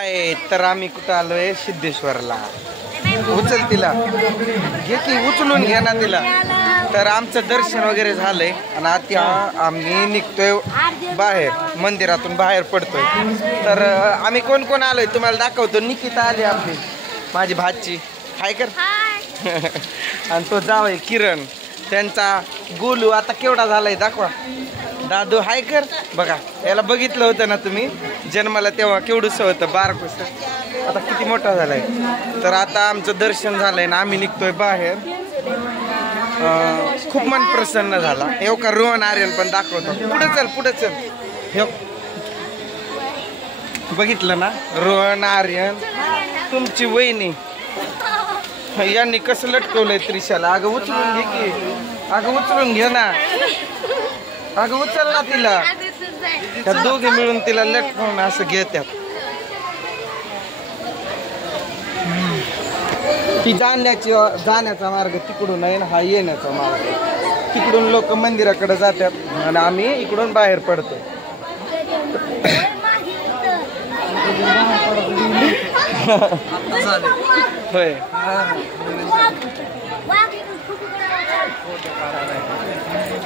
तर आम्ही कुठं आलोय सिद्धेश्वरला. उचल तिला, घे की उचलून घ्या ना तिला. तर आमचं दर्शन वगैरे झालंय आणि आता आम्ही निघतोय बाहेर, मंदिरातून बाहेर पडतोय. तर आम्ही कोण कोण आलोय तुम्हाला दाखवतो. निकिता आली आपली, माझी भाची. हाय कर. आणि तो जावय किरण, त्यांचा गोलू आता केवढा झालाय दाखवा. दादू हाय कर. बघा याला बघितलं होतं ना तुम्ही जन्माला तेव्हा केवढंसं होतं, बारकूस. आता किती मोठा झालाय. तर आता आमचं दर्शन झालंय ना आम्ही निघतोय बाहेर. खूप मन प्रसन्न झाला. येऊ का रोहन आर्यन पण दाखवतो. पुढे चल पुढे चल. हे बघितलं ना रोहन आर्यन, तुमची वहिनी. यांनी कसं लटकवलंय त्रिशाला. अगं उचलून घे की, अगं उचलून घे ना, अगं उचल ना तिला. त्या दोघे मिळून तिला लटकवून असं घेत्यात. ती जाण्याचा मार्ग तिकडून आहे ना, हा येण्याचा मार्ग. तिकडून लोक मंदिराकडे जातात आणि आम्ही इकडून बाहेर पडतो. होय.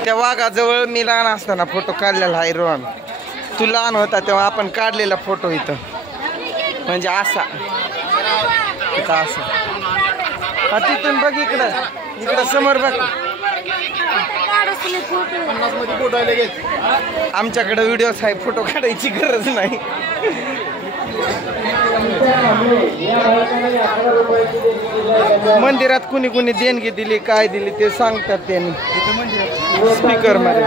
त्या वाघाजवळ मी लहान असताना फोटो काढलेला आहे रोहन. तू लहान होता तेव्हा आपण काढलेला फोटो इथं, म्हणजे असा असा. हा तिथून बघ इकडं, इकडं समोर बघ. आमच्याकडे व्हिडिओज आहे, फोटो काढायची गरज नाही. मंदिरात कुणी कुणी देणगी दिली, काय दिली ते सांगतात त्यांनी स्पीकर मध्ये.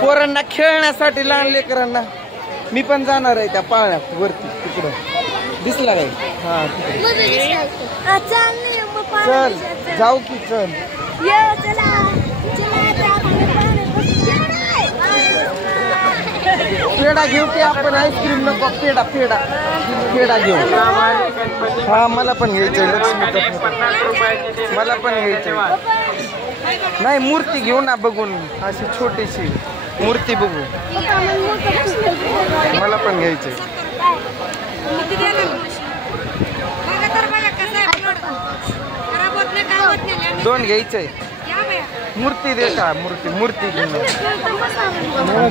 पोरांना खेळण्यासाठी, लहान लेकरांना. मी पण जाणार आहे त्या पाळण्यात वरती तिकडं. दिसला काय? हा चल जाऊ की. चल पेढा घेऊ की आपण. आईस्क्रीम नको, पेढा पेढा पेढा घेऊ. हा मला पण घ्यायचंय. लक्ष्मी मला पण घ्यायचंय. नाही मूर्ती घेऊ ना बघून, अशी छोटीशी मूर्ती बघू. मला पण घ्यायचंय. दोन घ्यायचंय. मूर्ती दे का? मूर्ती मूर्ती दे,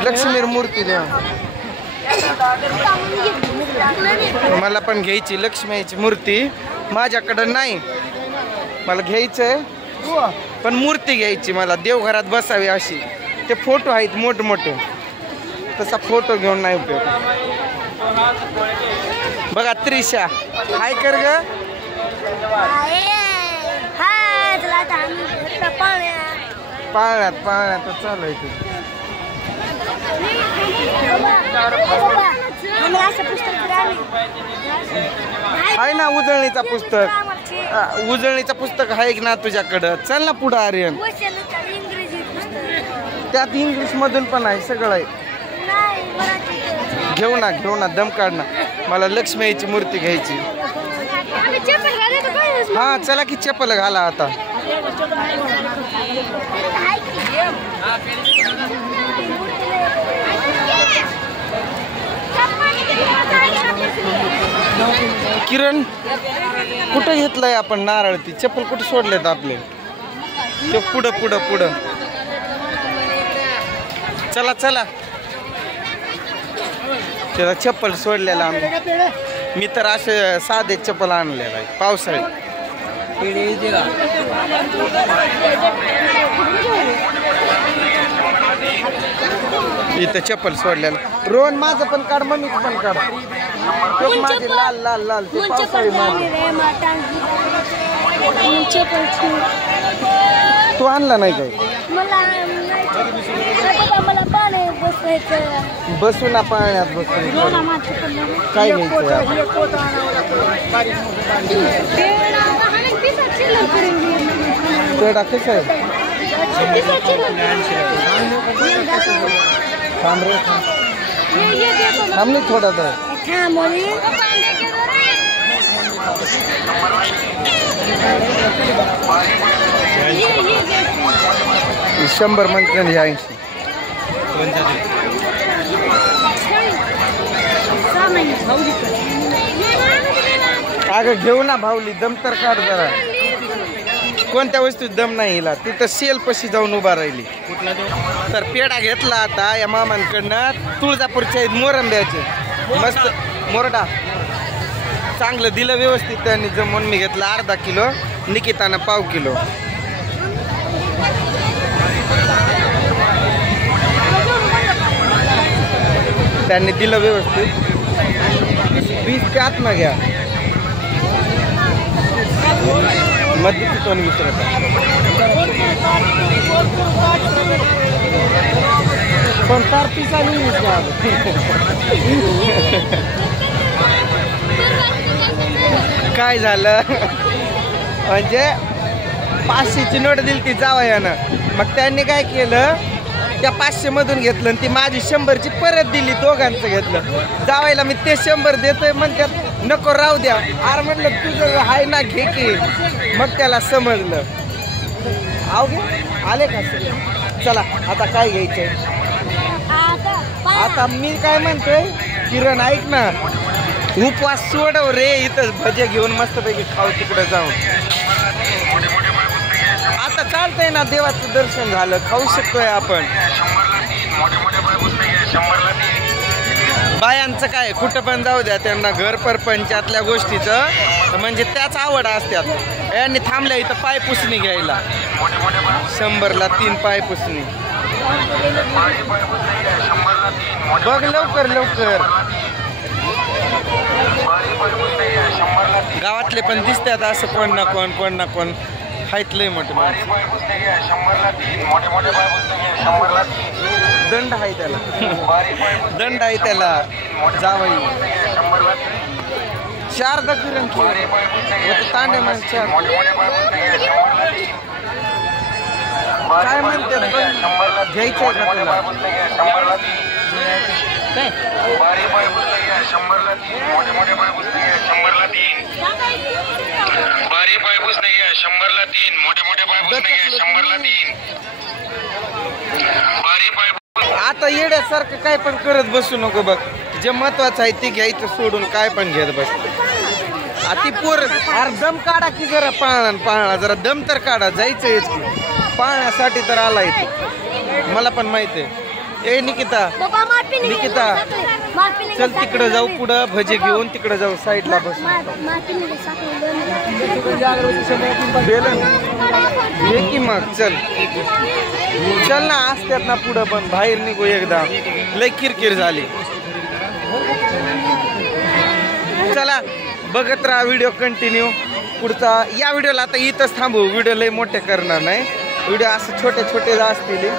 लक्ष्मी मूर्ती दे. मला पण घ्यायची लक्ष्मीची मूर्ती. माझ्याकडं नाही, मला घ्यायचंय पण मूर्ती घ्यायची मला. देवघरात बसावी अशी. ते फोटो आहेत मोठमोठे, तसा फोटो घेऊन नाही उपयोग. बघा त्रिशा हाय कर ग. पाळण्यात पाळण्यात चालू आहे. आहे ना उजळणीचा पुस्तक. उजळणीचं पुस्तक आहे ना तुझ्याकडं. चल ना पुढं आर्यन. त्यात इंग्लिश मधून पण आहे, सगळं आहे. घेऊ ना घेऊ ना, दम काढ ना. मला लक्ष्मीची मूर्ती घ्यायची. हा चला की चप्पल घाला आता. किरण कुठं घेतलंय आपण नारळ? ती चप्पल कुठं सोडलेत आपले? ते पुढं पुढं पुढं. चला चला. त्याला चप्पल सोडलेला आम्ही. मी तर असे साधे चप्पल आणलेला आहे पावसाळी. इथं चप्पल सोडलेलं. रोहन माझं पण काढ, मम्मीच पण काढ. माझी लाल लाल लाल ते पावसाळी माझी. तू आणला नाही काय? बसू ना पाण्यात बसून. काय घ्यायचं? पेढा कसा आहे? थांब रे, थांब नाही थोडा तर. 100 म्हणते 80. अगं घेऊ ना भाऊली, दम तर काढ जरा. कोणत्या वस्तूत दम नाही हिला. तिथं सेल पशी जाऊन उभा राहिली. तर पेढा घेतला आता या मामांकडनं, तुळजापूरच्या मोरंब्याचे मस्त मोरडा. चांगलं दिलं व्यवस्थित त्यांनी जमून. मी घेतला अर्धा किलो, निकितानं पाव किलो. त्यांनी दिलं व्यवस्थित. 20 आत्मा घ्या मध्ये तिथून विसरत पण 30 काय झालं म्हणजे 500ची नोट दिली ती जावयानं. मग त्यांनी काय केलं, त्या 500 मधून घेतलं आणि ती माझी 100ची परत दिली. दोघांचं घेतलं. जावायला मी ते 100 देतोय म्हणतात नको राहू द्या. अरे म्हटलं तुझं हाय ना घे की. मग त्याला समजलं. आव घे आले का. चला आता काय घ्यायचंय. आता मी काय म्हणतोय किरण ऐक ना, उपवास सोडव रे. इथं भजे घेऊन मस्तपैकी खाऊ तिकडे जाऊन. आता चालतंय ना, देवाचं दर्शन झालं, खाऊ शकतोय आपण. बायांचं काय कुठं पण जाऊ द्या, त्यांना घर परपंचातल्या गोष्टीचं म्हणजे त्याच आवड असतात. यांनी थांबल्या इथं पाय पुसणी घ्यायला. 100ला 3 पाय पुसणी. बघ लवकर लवकर. गावातले पण दिसतात असं कोण ना कोण कोण ना कोण आहेत लय मोठे माणसं. दंड आहे त्याला, दंड आहे त्याला. जावई शारदा किरण तांडे माणसं काय म्हणतात घ्यायचं आहे का तुला. आता येड्यासारखं काय पण करत बसू नको. बघ जे महत्वाचं आहे ते घ्यायचं सोडून काय पण घेत बस. ती पोर अरे दम काढा की जरा. पाळणा जरा दम तर काढा. जायचंय की पाळण्यासाठी तर आला इथे. मला पण माहित आहे. ए निकिता निकिता चल तिकडं जाऊ. पुढं भजे घेऊन तिकडं जाऊ. साईडला बस. ये की मग चल चल ना. असतात ना पुढं पण. बाहेर निघू एकदा. लय किरकिर झाली. चला बघत राहा व्हिडिओ कंटिन्यू. पुढचा या व्हिडिओला आता इथंच थांबू. व्हिडिओ लय मोठे करणार नाही. व्हिडिओ असं छोटे छोटे असतील.